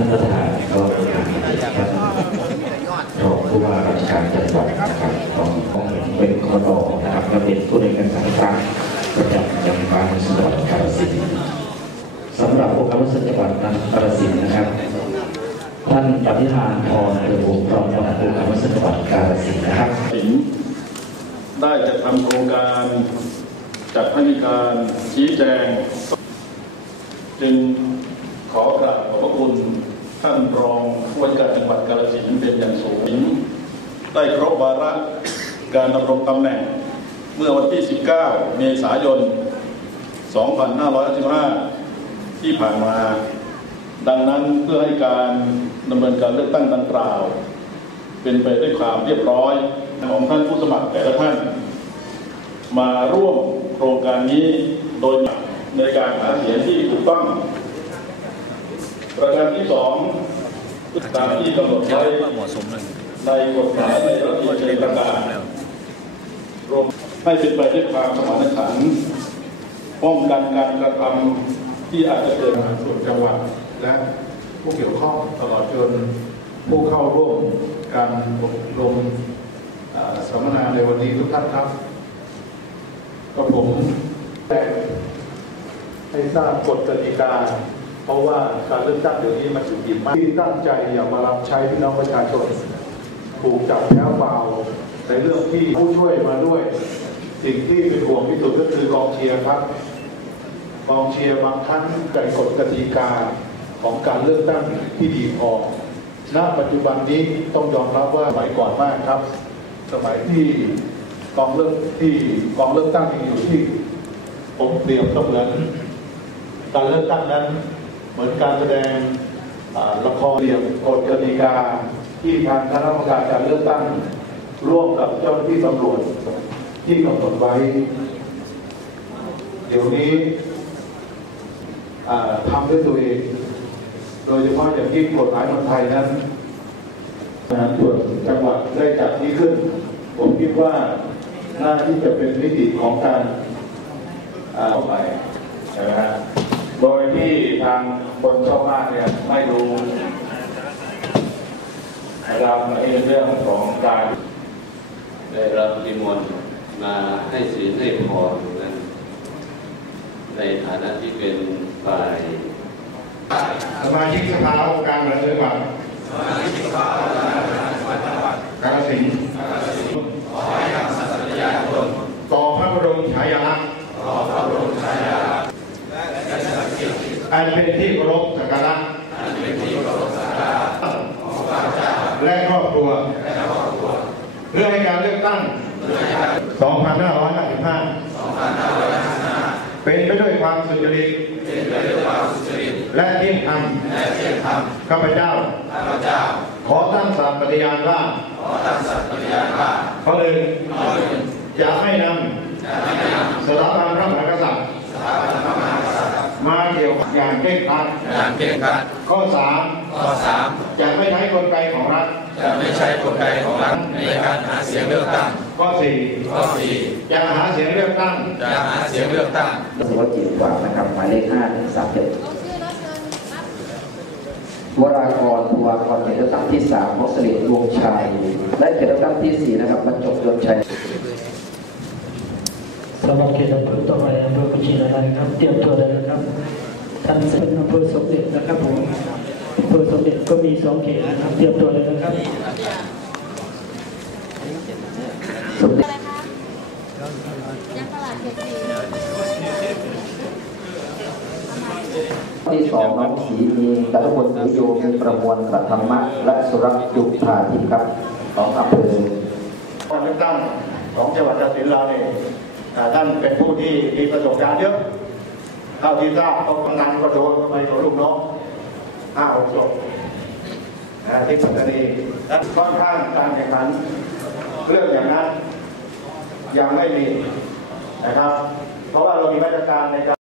ท่านประธานก็เป็นการท่านรองผู้ว่าราชการจังหวัดนะครับต้องต้องเห็นเป็นคอรนะครับและเป็นผู้ในการสังกัดประจำจังหวัดจังหวัดกาฬสินธุ์สำหรับองค์การบริหารจังหวัดกาฬสินธุ์นะครับท่านปฏิหารพรเดชวงศ์รองประธานองค์การบริหารจังหวัดกาฬสินธุ์นะครับสิงได้จัดทำโครงการจัดให้มีการชี้แจง จึงขอกราบขอบพระคุณ ท่านรองผู้ว่าการจังหวัดกาฬสินธุ์เป็นอย่างสูง ได้ครบวาระการดำรงตำแหน่ง เมื่อวันที่ 19 เมษายน 2555 ที่ผ่านมา ดังนั้นเพื่อให้การดำเนินการเลือกตั้งดังกล่าว เป็นไปด้วยความเรียบร้อยของท่านผู้สมัครแต่ละท่าน มาร่วมโครงการนี้โดยในการหาเสียงที่ถูกต้อง ประการที่สองตามที่กำหนดไว้ในกฎหมายในรัฐธรรมนูญประกาศรวมให้เป็นไปด้วยความสมานฉันท์ป้องกันการกระทำที่อาจจะเกิดส่วนจังหวัดและผู้เกี่ยวข้องตลอดจนผู้เข้าร่วมการอบรมอ่าสัมมนาในวันนี้ทุกท่านครับก็ผมแต่ให้ทราบกฎกติกาเพ ราะว่าการเลือกตั้งเดี๋ยวนี้มันสุดิบมากที่ตั้งใจอยากมารับใช้พี่น้องประชาชนถูกจับแพ้เบาในเรื่องที่ผู้ช่วยมาด้วย สิ่งที่เป็นห่วงที่สุดก็คือกองเชียร์ครับกองเชียร์บางครั้งใจกฎกติกาของการเลือกตั้งที่ดีพอณปัจจุบันนี้ต้องยอมรับว่าสมัยก่อนมากครับ สมัยที่กองเลือกที่กองเลือกตั้งยังอยู่ที่ผมเปรียบเสมือนการเลือกตั้งนั้น เหมือนการแสดงละครเรียบกฎกติกาที่ทางคณะกรรมการการเลือกตั้ง ร่วมกับเจ้าหน้าที่ตำรวจที่กำหนดไว้ เดี๋ยวนี้ทำด้วยตัวเอง โดยเฉพาะอย่างยิ่กฎหมายเมืองไทยนั้นงานตรวจจังหวัดได้จัดนี้ขึ้น ผมคิดว่าน่าที่จะเป็นมิติของการเข้าไปใช่ไหมฮะ โดยที่ทางคนชาวบ้านเนี่ยไม่ดูเราในเรื่องของการได้รับนิมนต์มาให้ศีลให้พรนั้นในฐานะที่เป็นฝ่ายสมาชิกสภาองค์การบริหารจังหวัดกาฬสินธุ์ต่อพระบรมฉายาลักษณ์ อันเป็นที่เคารพสักการะและครอบครัว เพื่อให้การเลือกตั้ง 2555 เป็นไปด้วยความสุจริตและเที่ยงธรรมข้าพเจ้า ขอตั้งสัตย์ปฏิญาณว่าข้อหนึ่งจะไม่นำสถาบันพระมหากษัตริย์มาเกี่ยวกับอย่า งเคร่งครัดอย่างเคร่งครัดข้อสามข้อสามจะไม่ใช้กลไกของรัฐจะไม่ใช้กลไกของรัฐในการหาเสียงเลือกตั้งข้อสี่ข้อสี่จะหาเสียงเลือกตั้งจะหาเสียงเลือกตั้งสวัสดิ์กว่านะครับหมายเลขห้าหนึ่งสามเจ็ดลงชื่อรับเชิญครับวรากรทัวร์กรเขตเลือกตั้งที่สามมกสลิดดวงชัยและเขตเลือกตั้งที่สี่นะครับบรรจบยนต์ชัยสำหรับเขตอำเภอต่อไปอำเภอกุชินารายณ์ครับเตรียมตัวเลยนะครับ ท่านเป็นอำเภอสมเด็จนะครับผมอำเภอสมเด็จก็มีสองเขตนะครับเตรียมตัวเลยนะครับสมเด็จที่สองน้องสีมีดัตพลสีโยมีประมวลกระธรรมะ และสุรยุทธาทิพย์ครับของอำเภอการเลือกตั้งของจังหวัดกาฬสินธุ์เราเนี่ยท่านเป็นผู้ที่มีประสบการณ์เยอะ เท่าที่ทราบเขากำนันก็โดนไปโดนลูกน้องห้าหกศพนะที่ปัตตานีและค่อนข้างการแข่งขันเรื่องอย่างนั้นยังไม่มีนะครับ เพราะว่าเรามีมาตรการในการ